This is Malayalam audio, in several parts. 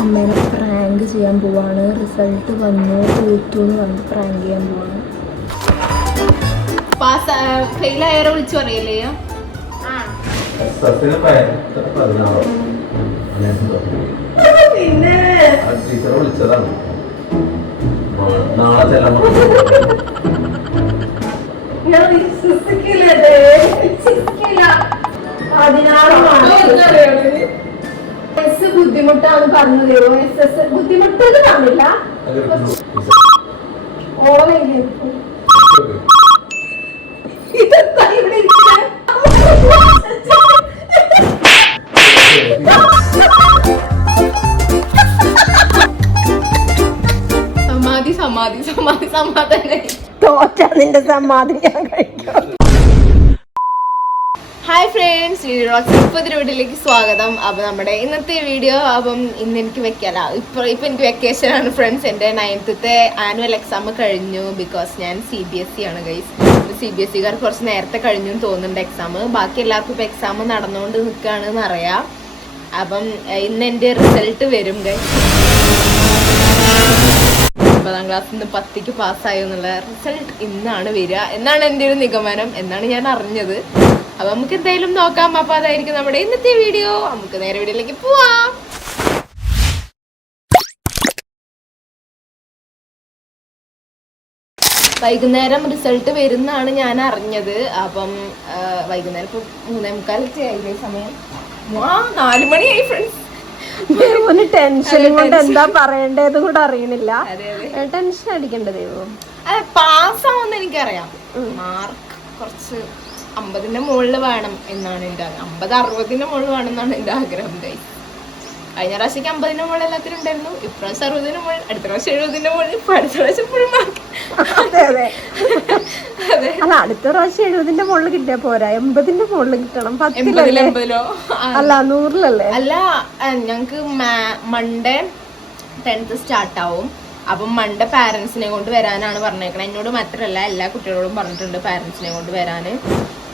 അമ്മേനെ പ്രാങ്ക് ചെയ്യാൻ പോവാണ്. റിസൾട്ട് വന്നു, തോറ്റു എന്ന് പറഞ്ഞ് പ്രാങ്ക് ചെയ്യാൻ പോവാണ്. വിളിച്ചു പറയല്ലേ? പിന്നെ ടീച്ചറെ വിളിച്ചതാണ്. നാളെ ചെല്ലാൻ ബുദ്ധിമുട്ടാന്ന് പറഞ്ഞു തരുമോ? ബുദ്ധിമുട്ടെന്ന് പറഞ്ഞില്ല. സമാധാനം തോറ്റ നിന്റെ സമാധി ഞാൻ കഴിക്കാം. ഹായ് ഫ്രണ്ട്സ്, വീഡിയോയിലേക്ക് സ്വാഗതം. അപ്പം നമ്മുടെ ഇന്നത്തെ വീഡിയോ ഇന്ന് എനിക്ക് വെക്കാല ഇപ്പൊ എനിക്ക് വെക്കേഷൻ ആണ് ഫ്രണ്ട്സ്. എൻ്റെ 9th ആനുവൽ എക്സാം കഴിഞ്ഞു. ബിക്കോസ് ഞാൻ CBSE ആണ് ഗൈസ്. CBSEക്കാർ കുറച്ച് നേരത്തെ കഴിഞ്ഞു എന്ന് തോന്നുന്നുണ്ട് എക്സാം. ബാക്കി എല്ലാവർക്കും ഇപ്പൊ എക്സാം നടന്നുകൊണ്ട് നിൽക്കുകയാണെന്ന് അറിയാം. അപ്പം ഇന്ന് എൻ്റെ റിസൾട്ട് വരും ഗൈസ്. 9ാം ക്ലാസ്സിൽ നിന്ന് 10ക്ക് പാസ്സായി എന്നുള്ള റിസൾട്ട് ഇന്നാണ് വരിക എന്നാണ് എൻ്റെ ഒരു നിഗമനം, എന്നാണ് ഞാൻ അറിഞ്ഞത്. അപ്പൊ നമുക്ക് എന്തായാലും നോക്കാം. അപ്പൊ അതായിരിക്കും നമ്മുടെ ഇന്നത്തെ വീഡിയോ. നമുക്ക് നേരെ വീഡിയോയിലേക്ക് പോവാം. വൈകുന്നേരം റിസൾട്ട് വരുന്നാണ് ഞാൻ അറിഞ്ഞത്. അപ്പം വൈകുന്നേരം ഇപ്പൊ 3:45 ആയില്ലേ സമയം? 4 മണിയായി ഫ്രണ്ട്സ്. ടെൻഷനും കൊണ്ട് എന്താ പറയണ്ടത് കൂടെ അറിയണില്ല. ടെൻഷൻ അടിക്കേണ്ടത് പാസ്സാവുന്ന എനിക്കറിയാം. മാർക്ക് കുറച്ച് 50ന്റെ മുകളിൽ വേണം എന്നാണ് എൻ്റെ ആഗ്രഹം. 50-60ന്റെ മുകളിൽ വേണം എന്നാണ് എൻ്റെ ആഗ്രഹം. കഴിഞ്ഞ പ്രാവശ്യം 50ന്റെ മുകളിൽ എല്ലാത്തിനും ഉണ്ടായിരുന്നു. ഇപ്രാവശ്യം 60ന്റെ മുകളിൽ, അടുത്ത പ്രാവശ്യം 70ന്റെ മുകളിൽ, ഇപ്പൊ അടുത്ത പ്രാവശ്യം ഫുൾ മാർക്ക്. അല്ല, അടുത്ത പ്രാവശ്യം 70ന്റെ മുകളിൽ കിട്ടിയാ പോരാ, 80ന്റെ മുകളിൽ കിട്ടണം. 80-ലോ അല്ല 100-ലല്ലേ? അല്ല, ഞങ്ങക്ക് മൺഡേ 10th സ്റ്റാർട്ട് ആവും. അപ്പം മൺഡേ പാരന്റ്സിനെ കൊണ്ട് വരാനാണ് പറഞ്ഞേക്കണത്. എന്നോട് മാത്രമല്ല എല്ലാ കുട്ടികളോടും പറഞ്ഞിട്ടുണ്ട് പാരന്റ്സിനെ കൊണ്ട് വരാന്.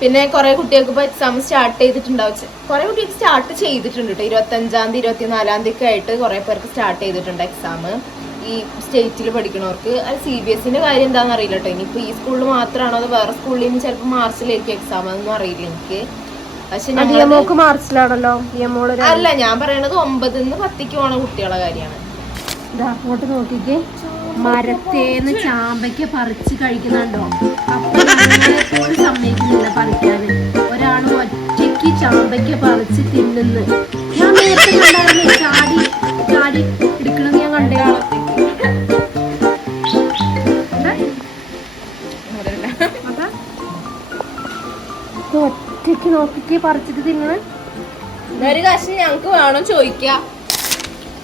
പിന്നെ കുറെ കുട്ടികൾക്ക് ഇപ്പൊ എക്സാം സ്റ്റാർട്ട് ചെയ്തിട്ടുണ്ടാവും. കുറെ കുട്ടികൾക്ക് സ്റ്റാർട്ട് ചെയ്തിട്ടുണ്ട് കേട്ടോ. 25-ാം തീയതി 24-ാം തീയതി ഒക്കെ ആയിട്ട് കുറെ പേർക്ക് സ്റ്റാർട്ട് ചെയ്തിട്ടുണ്ട് എക്സാം. ഈ സ്റ്റേറ്റിൽ പഠിക്കണവർക്ക്. അത് CBSEന്റെ കാര്യം എന്താണെന്ന് അറിയില്ല കേട്ടോ. ഇനിയിപ്പോ ഈ സ്കൂളിൽ മാത്രമാണോ അത് വേറെ സ്കൂളിൽ നിന്ന് ചിലപ്പോൾ മാർച്ചിലായിരിക്കും എക്സാം, അതൊന്നും അറിയില്ല എനിക്ക്. പക്ഷെ മാർച്ചിലാണല്ലോ. അല്ല, ഞാൻ പറയണത് 9-ന്ന് 10ക്ക് പോണ കുട്ടികളെ കാര്യമാണ്. അങ്ങോട്ട് നോക്കിക്കേ, മരത്തേന്ന് ചാമ്പയ്ക്ക പറിച്ച് കഴിക്കുന്നുണ്ടോ? അപ്പോൾ സമ്മതിക്കുന്നില്ല പറിക്കാന്. ഒരാൾ ഒറ്റയ്ക്ക് ചാമ്പയ്ക്ക പറിച്ച് തിന്നുന്നു. ഞാൻ നേരത്തെ കണ്ടായിരുന്നു ചാടി ചാടി എടുക്കണത് ഞാൻ കണ്ടേ. ഒറ്റയ്ക്ക് നോക്കിക്കേ പറിച്ചിട്ട് തിന്നണ. ഒരു കാശ് ഞങ്ങക്ക് വേണം ചോദിക്കാം.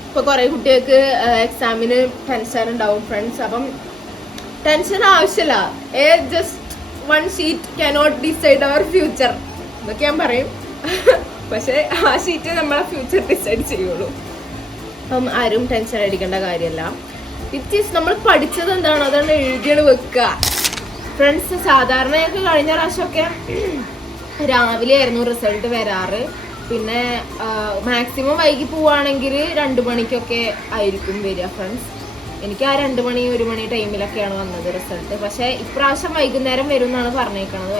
ഇപ്പൊ കുറെ കുട്ടികൾക്ക് എക്സാമിന് ടെൻഷൻ ഉണ്ടാവും ഫ്രണ്ട്സ്. അപ്പം ടെൻഷൻ ആവശ്യമില്ല. Just 1 seat cannot decide our future എന്നൊക്കെ ഞാൻ പറയും. പക്ഷെ ആ സീറ്റ് നമ്മളെ ഫ്യൂച്ചർ ഡിസൈഡ് ചെയ്യുള്ളൂ. അപ്പം ആരും ടെൻഷൻ അടിക്കേണ്ട കാര്യമല്ല. നമ്മൾ പഠിച്ചത് എന്താണോ അതാണ് എഴുതിയാണ് വെക്കുക ഫ്രണ്ട്സ്. സാധാരണയൊക്കെ കഴിഞ്ഞ പ്രാവശ്യമൊക്കെ രാവിലെ ആയിരുന്നു റിസൾട്ട് വരാറ്. പിന്നെ മാക്സിമം വൈകി പോവുകയാണെങ്കിൽ 2 മണിക്കൊക്കെ ആയിരിക്കും വരിക ഫ്രണ്ട്സ്. എനിക്ക് ആ 2 മണി 1 മണി ടൈമിലൊക്കെയാണ് വന്നത് റിസൾട്ട്. പക്ഷെ ഇപ്രാവശ്യം വൈകുന്നേരം വരും എന്നാണ് പറഞ്ഞേക്കണത്.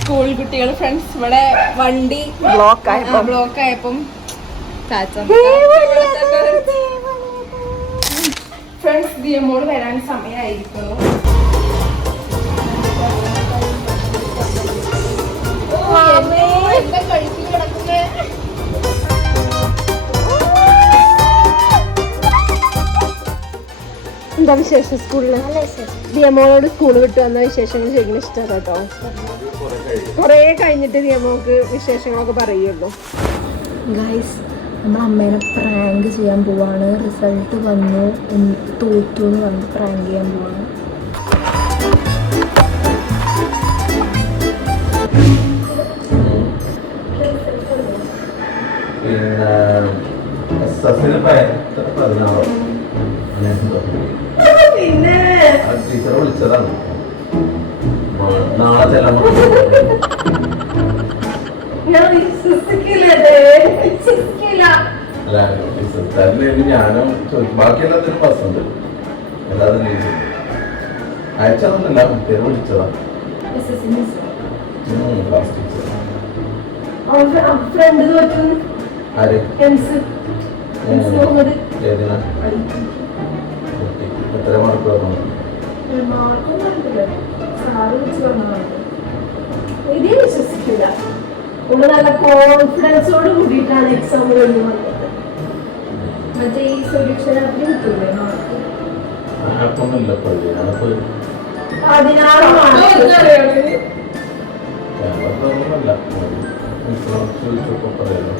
സ്കൂൾ കുട്ടികൾ ഫ്രണ്ട്സ് ഇവിടെ വണ്ടി ബ്ലോക്ക് ആയപ്പം ഫ്രണ്ട്സ് ദിയമോള് വരാൻ സമയമായിരിക്കുന്നു. എന്താ വിശേഷം സ്കൂളില്? ദിയമോളോട് സ്കൂള് വിട്ട് വന്ന വിശേഷങ്ങൾ ചോദിക്കുന്ന ഇഷ്ടമാണ് കേട്ടോ. കൊറേ കഴിഞ്ഞിട്ട് ദിയമോക്ക് വിശേഷങ്ങളൊക്കെ പറയുള്ളൂ. ഗൈസ്, നമ്മൾ അമ്മേനെ പ്രാങ്ക് ചെയ്യാൻ പോവാണ്. റിസൾട്ട് വന്നു, തോറ്റു എന്ന് പറഞ്ഞ് പ്രാങ്ക് ചെയ്യാൻ പോവാണ്. പിന്നെ ടീച്ചറെ വിളിച്ചതാണ്. നാളെ ചെല്ലാൻ ഞാൻ വിശ്വസിക്കില്ല. അല്ല ടീച്ചർ ഞാനും ചോദിക്കും. ബാക്കി എല്ലാത്തിനും ബസ്സുണ്ട്, എല്ലാത്തിനും ലീസുണ്ട്. അയച്ചതൊന്നുമില്ല, പേര് വിളിച്ചതാ. ക്ലാസ് ടീച്ചർ ഫ്രണ്ട് തോറ്റു. ആര്? പോകുന്നത് ഏതിനാ? എത്ര മാർക്ക് പറഞ്ഞു? ഇതേ വിശ്വസിക്കില്ല. ഒന്ന് നല്ല കോൺഫിഡൻസോട് കൂടിയിട്ടാണ് എക്സാം കഴിഞ്ഞു വന്നത്. മറ്റേ ഈ സൊല്യൂഷൻ ആപ്പിൽ കിട്ടൂലേ മാർക്ക്? ആപ്പൊന്നുമില്ല. 16 മാർക്ക്. ചോദിച്ചപ്പോ പറയാലോ.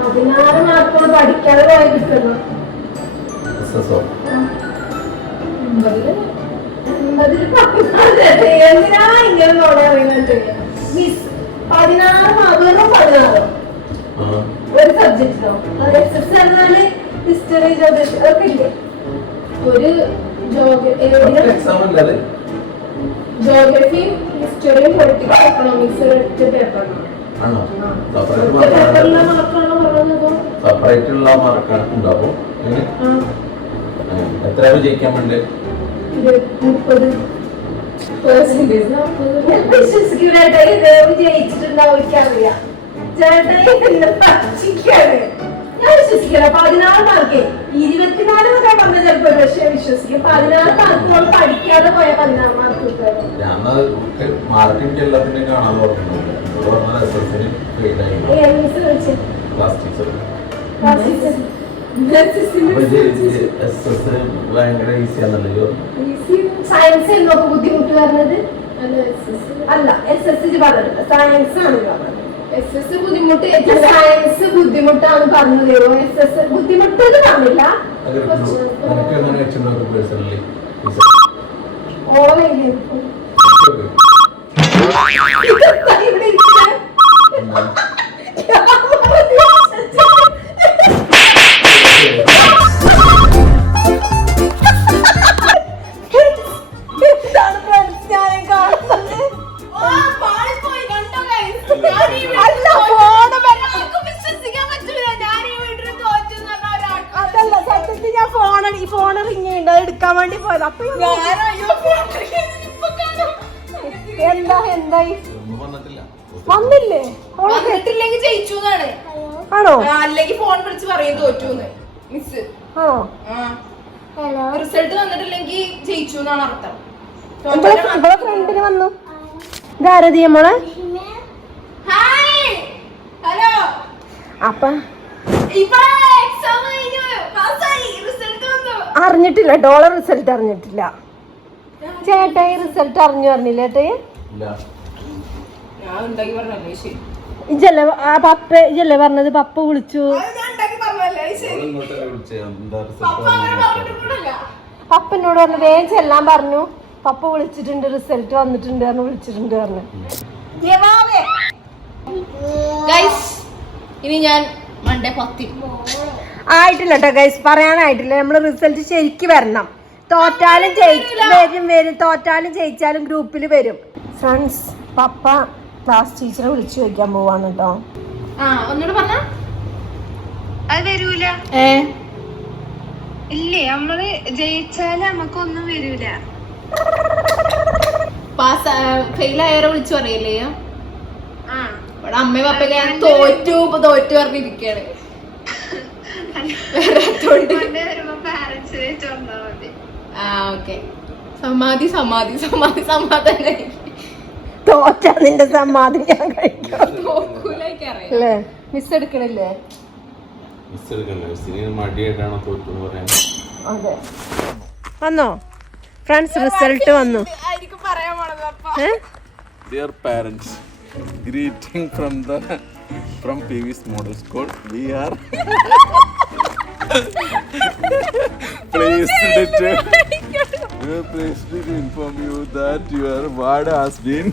16 മാർക്ക് പഠിക്കാതെ പോയ കിട്ടുന്നു. SSO എന്തിനാ ഇങ്ങനെ നോടെ അറിയുന്നത്? മിസ് 16 മാർക്ക് 16 ഒരു സബ്ജക്റ്റിനോ? അത് SS പറഞ്ഞാല് ഹിസ്റ്ററി, ജോഗ്രഫി അതൊക്കെ ഇല്ലേ? ഒരു ജോഗ്രഫിയും ഹിസ്റ്ററിയും പൊളിറ്റിക്സ് എക്കണോമിക്സ് ഒറ്റ പേപ്പറാണ്. സെപ്പറേറ്റ് ഉള്ള മാർക്ക് ഉണ്ടാവും. എത്ര വിജയിക്കാൻ വേണ്ടി? 30% വിശ്വസിക്കൂലേട്ടാ. ഇത് വിജയിച്ചിട്ടുണ്ടാവും, എനിക്കറിയാം. ചേട്ടാ പറ്റിക്കാണ്. ഞാൻ വിശ്വസിക്കില്ല. 16 മാർക്ക് 24 എന്നൊക്കെ പറഞ്ഞ ചിലപ്പോ പക്ഷെ വിശ്വസിക്കും. 16 മാർക്കോളം പഠിക്കാതെ പോയ 16 മാർക്ക് കിട്ടും. ഞാൻ മാർക്ക് എനിക്ക് എല്ലാത്തിനും കാണാൻ ഓർക്കുന്നുണ്ട്. ക്ലാസ് ടീച്ചർ ഭയങ്കര ഈസിയാണല്ലോ. സയൻസ് എന്നൊക്കെ ബുദ്ധിമുട്ട് വരുന്നത് അല്ല. SS പറഞ്ഞിട്ടില്ല, സയൻസ് ആണ് പറഞ്ഞത്. SS ബുദ്ധിമുട്ട്, സയൻസ് ബുദ്ധിമുട്ടാണ് പറഞ്ഞത്. SS ബുദ്ധിമുട്ട് പറഞ്ഞില്ല. എടുക്കാൻ വേണ്ടി പോയത്. അപ്പൊ എന്തായി വന്നില്ലേ? ജയിച്ചു ആണോ? അല്ലെങ്കിൽ ഫോൺ വിളിച്ച് പറയും തോറ്റു മിസ്. ആണോ? റിസൾട്ട് വന്നിട്ടില്ലെങ്കിൽ ജയിച്ചു എന്നാണ് അർത്ഥം. ഫ്രണ്ടിന് വന്നു. ഇതാരതി നമ്മളെ? ഹലോ. അപ്പൊ അറിഞ്ഞിട്ടില്ല. ഡോളർ റിസൾട്ട് അറിഞ്ഞിട്ടില്ല. ചേട്ടാ ഈ റിസൾട്ട് അറിഞ്ഞു പറഞ്ഞില്ല ചേട്ടേ? ഇജല്ലേ പപ്പ ഇജല്ലേ പറഞ്ഞത്? പപ്പ വിളിച്ചു. പപ്പനോട് പറഞ്ഞു വേഗം ചെല്ലാൻ പറഞ്ഞു. പപ്പ വിളിച്ചിട്ടുണ്ട്, റിസൾട്ട് വന്നിട്ടുണ്ട് പറഞ്ഞു, വിളിച്ചിട്ടുണ്ട് പറഞ്ഞു. ഇനി ഞാൻ മൺഡേ 10 ആയിട്ടില്ല കേട്ടോ ഗൈസ്, പറയാനായിട്ടില്ല. നമ്മള് റിസൾട്ട് ശരിക്ക് വരണം. തോറ്റാലും വരും, തോറ്റാലും ജയിച്ചാലും ഗ്രൂപ്പിൽ വരും. ഫ്രണ്ട്സ്, പപ്പ ക്ലാസ് ടീച്ചറെ വിളിച്ചു ചോദിക്കാൻ പോവാണ് കേട്ടോ. ഒന്നുകൂടെ പറഞ്ഞ അത് വരൂല. ഇല്ലേ, നമ്മള് ജയിച്ചാല് നമുക്കൊന്നും വരൂല. ഫെയിൽ ആയാലും വിളിച്ചു പറയല്ലേ? ഇവിടെ അമ്മയും പപ്പയൊക്കെ ഞാൻ തോറ്റു പറഞ്ഞിരിക്കാണ്. സമാധാനായി. തോറ്റാ നിന്റെ സമാധി ഞാൻ കഴിക്കാം. മിസ് എടുക്കണില്ലേ? അതെ, വന്നോ ഫ്രണ്ട്സ്? റിസൾട്ട് വന്നു. Dear parents, greeting from PV's Model School. We are pleased to inform you that your ward has been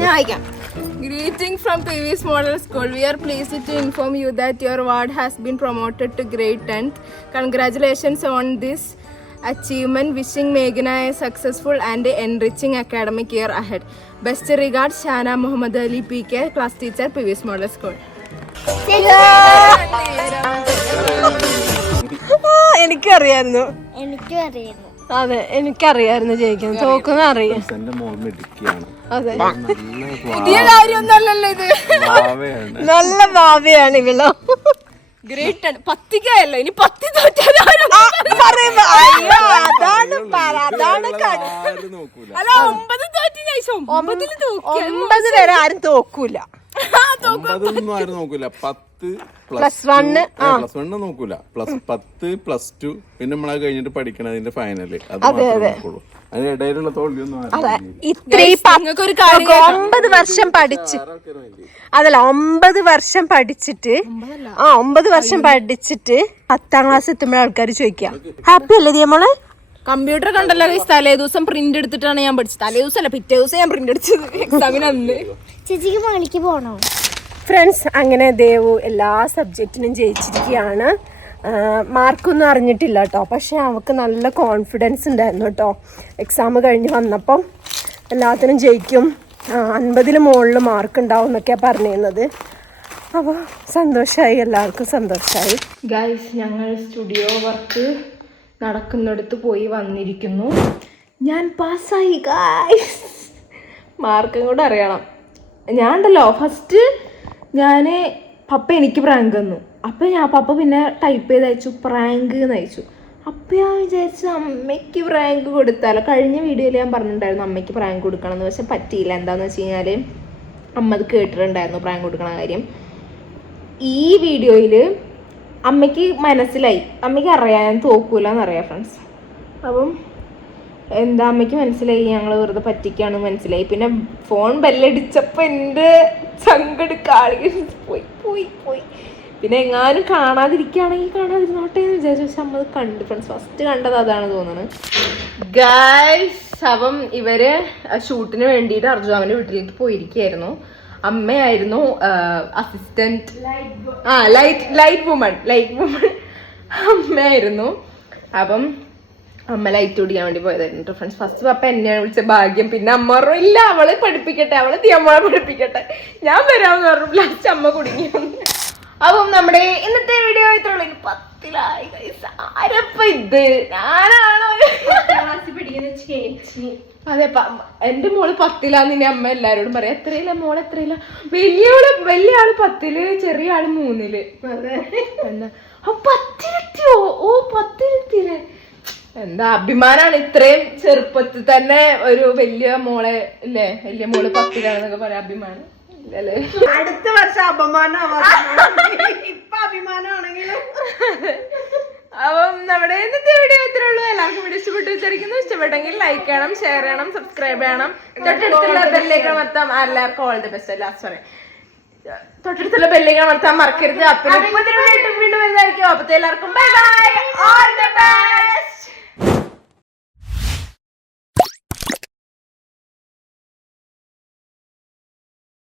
ഞാൻ വായിക്കാം. greeting from PV's Model School. We are pleased to inform you that your ward has been promoted to grade 10th. Congratulations on this achievement. Wishing Meghna a successful and enriching academic year ahead. Best regards, Shana Muhammad Ali PK, class teacher, PV's Model School. എനിക്കറിയായിരുന്നു. എനിക്കും അറിയുന്നു. അതെ എനിക്കറിയായിരുന്നു ജയിക്കാൻ. തോക്കുന്ന അറിയാം. എന്റെ മോൾ മിടുക്കിയാണ്. അതെ പുതിയ കാര്യമൊന്നുമല്ലല്ലോ ഇത്. നല്ല ഭാവിയാണ് ഇവളോ. ഗ്രേറ്റ് ആണ്. 10 ഇനി 10 തോറ്റാലും അല്ല 9 തോറ്റി ശേഷം 9 വരെ ആരും തോക്കൂല. 9 ആരും നോക്കൂല. 10 പ്ലസ് 1 പ്ലസ് 1 നോക്കൂല. +10 +2 പിന്നെ നമ്മളത് കഴിഞ്ഞിട്ട് പഠിക്കണതിന്റെ ഫൈനല് അത് നോക്കുള്ളൂ. അതിനിടയിലുള്ള തോൽവിയൊന്നും ഒരു കാര്യം 9 വർഷം പഠിച്ച് അതല്ല 9 വർഷം പഠിച്ചിട്ട് 9 വർഷം പഠിച്ചിട്ട് 10ാം ക്ലാസ് എത്തുമ്പോൾ ആൾക്കാർ ചോദിക്കാം ഹാപ്പി അല്ലേ ദിയമോളെ? കമ്പ്യൂട്ടർ കണ്ടല്ലോ തലേ ദിവസം പ്രിന്റ് എടുത്തിട്ടാണ് ഞാൻ പഠിച്ചത്. തലേ ദിവസം അല്ല പിറ്റേ ദിവസം ഞാൻ പ്രിന്റ് എടുത്തത് എക്സാമിന് അന്ന്. ചേച്ചിക്ക് പണിക്ക് പോണോ? ഫ്രണ്ട്സ് അങ്ങനെ ദേവു എല്ലാ സബ്ജക്റ്റിനും ജയിച്ചിരിക്കുകയാണ്. മാർക്കൊന്നും അറിഞ്ഞിട്ടില്ല കേട്ടോ, പക്ഷെ അവൾക്ക് നല്ല കോൺഫിഡൻസ് ഉണ്ടായിരുന്നു കേട്ടോ. എക്സാം കഴിഞ്ഞ് വന്നപ്പം എല്ലാത്തിനും ജയിക്കും, 50 മുകളിൽ മാർക്ക് ഉണ്ടാവും എന്നൊക്കെയാണ് പറഞ്ഞിരുന്നത്. അപ്പോൾ സന്തോഷമായി, എല്ലാവർക്കും സന്തോഷമായി. ഗൈസ് ഞങ്ങൾ സ്റ്റുഡിയോ വർക്ക് നടക്കുന്നിടത്ത് പോയി വന്നിരിക്കുന്നു. ഞാൻ പാസ്സായി ഗൈസ്. മാർക്കും കൂടെ അറിയണം. ഞാൻ ഉണ്ടല്ലോ ഫസ്റ്റ് പപ്പ എനിക്ക് പ്രാങ്ക് തന്നു. അപ്പം പപ്പ പിന്നെ ടൈപ്പ് ചെയ്ത് അയച്ചു പ്രാങ്ക് എന്ന് അയച്ചു. അപ്പം ഞാൻ വിചാരിച്ചു അമ്മയ്ക്ക് പ്രാങ്ക് കൊടുത്താലോ. കഴിഞ്ഞ വീഡിയോയിൽ ഞാൻ പറഞ്ഞിട്ടുണ്ടായിരുന്നു അമ്മയ്ക്ക് പ്രാങ്ക് കൊടുക്കണം എന്ന്. പക്ഷെ പറ്റിയില്ല. എന്താണെന്ന് വെച്ച് കഴിഞ്ഞാൽ അമ്മ അത് കേട്ടിട്ടുണ്ടായിരുന്നു പ്രാങ്ക് കൊടുക്കണ കാര്യം. ഈ വീഡിയോയിൽ അമ്മയ്ക്ക് മനസ്സിലായി, അമ്മയ്ക്ക് അറിയാം ഞാൻ തോക്കൂല എന്നറിയാം ഫ്രണ്ട്സ്. അപ്പം അമ്മയ്ക്ക് മനസ്സിലായി ഞങ്ങൾ വെറുതെ പറ്റിക്കാണ് മനസ്സിലായി. പിന്നെ ഫോൺ ബെല്ലടിച്ചപ്പോൾ എൻ്റെ ചങ്കെടുക്കാളി പോയി പോയി പോയി. പിന്നെ എങ്ങാനും കാണാതിരിക്കുകയാണെങ്കിൽ കാണാതിരുന്നോട്ടെ എന്ന് വിചാരിച്ചു. പക്ഷെ അമ്മ അത് കണ്ടു ഫ്രണ്ട്സ്. ഫസ്റ്റ് കണ്ടത് അതാണ് തോന്നുന്നത് ഗൈസ്. അപ്പം ഇവര് ഷൂട്ടിന് വേണ്ടിയിട്ട് അർജുനാവിൻ്റെ വീട്ടിലേക്ക് പോയിരിക്കുകയായിരുന്നു. അമ്മയായിരുന്നു അസിസ്റ്റന്റ്, ലൈറ്റ് വുമൺ അമ്മയായിരുന്നു. അപ്പം അമ്മ ലൈറ്റ് ഓടിക്കാൻ വേണ്ടി പോയതായിരുന്നു ഫ്രണ്ട്സ്. ഫസ്റ്റ് പപ്പ എന്നെയാണ് വിളിച്ച ഭാഗ്യം. പിന്നെ അമ്മ പറഞ്ഞു ഇല്ല അവളെ പഠിപ്പിക്കട്ടെ, അവളെ ദിയമോളെ പഠിപ്പിക്കട്ടെ, ഞാൻ വരാമെന്ന് പറഞ്ഞു. ലാസ്റ്റ് അമ്മ കുടുങ്ങി. അപ്പം നമ്മുടെ ഇന്നത്തെ വീഡിയോ ഇത്രയുള്ളൂ. 10ലായി ഗൈസ്. ആരപ്പ ഇത്? ഞാനാണോ പഠിക്കുന്ന ചേച്ചി? അതെ എന്റെ മോള് 10ലാന്ന് ഇനി അമ്മ എല്ലാരോടും പറയാം. എത്രയില്ല മോള് എത്രയില്ല? വലിയ ആള് 10ല്, ചെറിയ ആള് 3ല്. എന്താ 10ലെത്തിയോ? ഓ 10ലെത്തില്ലേ? എന്താ അഭിമാനാണ് ഇത്രയും ചെറുപ്പത്തിൽ തന്നെ ഒരു വലിയ മോളെ അല്ലേ, വലിയ മോള് 10ലാണെന്നൊക്കെ പറയാം. അഭിമാനം ഇല്ലല്ലേ? അടുത്ത വർഷം അപമാനം ഇപ്പൊ അഭിമാനമാണെങ്കിലും. അപ്പം നമ്മുടെ ഇന്നത്തെ വീഡിയോ ഇത്രേ ഉള്ളൂ. എല്ലാവർക്കും വീഡിയോ ഇഷ്ടപ്പെട്ടു വിചാരിക്കുന്നു. ഇഷ്ടപ്പെട്ടെങ്കിൽ ലൈക്ക് ചെയ്യണം, ഷെയർ ചെയ്യണം, സബ്സ്ക്രൈബ് ചെയ്യണം. തൊട്ടടുത്തുള്ള ബെല്ലേക്ക് അമർത്താം. എല്ലാവർക്കും ഓൾ ദി ബെസ്റ്റ്. സോറി, തൊട്ടടുത്തുള്ള ബെല്ലേക്ക് അമർത്താൻ മറക്കരുത്. അപ്പം വീണ്ടും വരുന്നതായിരിക്കും. അപ്പത്തെ എല്ലാവർക്കും bye bye, all the best.